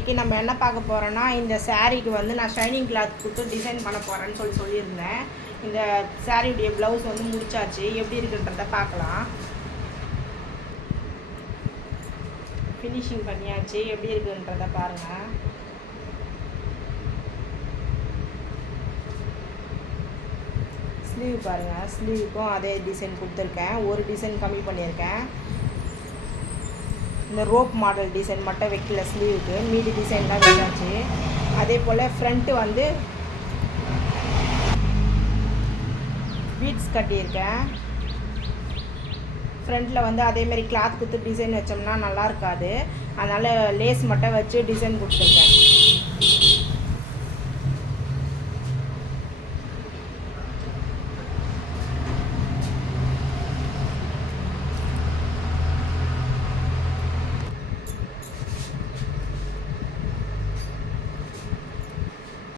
இன்றைக்கி நம்ம என்ன பார்க்க போகிறோன்னா, இந்த சாரீக்கு வந்து நான் ஷைனிங் கிளாத் கொடுத்து டிசைன் பண்ண போகிறேன்னு சொல்லியிருந்தேன். இந்த சாரியுடைய ப்ளவுஸ் வந்து முடிச்சாச்சு. எப்படி இருக்குன்றத பார்க்கலாம். ஃபினிஷிங் பண்ணியாச்சு. எப்படி இருக்குன்றத பாருங்கள். ஸ்லீவ் பாருங்கள். ஸ்லீவுக்கும் அதே டிசைன் கொடுத்துருக்கேன். ஒரு டிசைன் கம்மி பண்ணியிருக்கேன். இந்த ரோப் மாடல் டிசைன் மட்டும் வைக்கல ஸ்லீவுக்கு, மீதி டிசைன் தான் வச்சாச்சு. அதே போல் ஃப்ரண்ட்டு வந்து பீட்ஸ் கட்டியிருக்கேன். ஃப்ரண்ட்டில் வந்து அதேமாரி கிளாத் கொடுத்து டிசைன் வச்சோம்னா நல்லா இருக்காது. அதனால் லேஸ் மட்டும் வச்சு டிசைன் கொடுத்துருக்கேன்.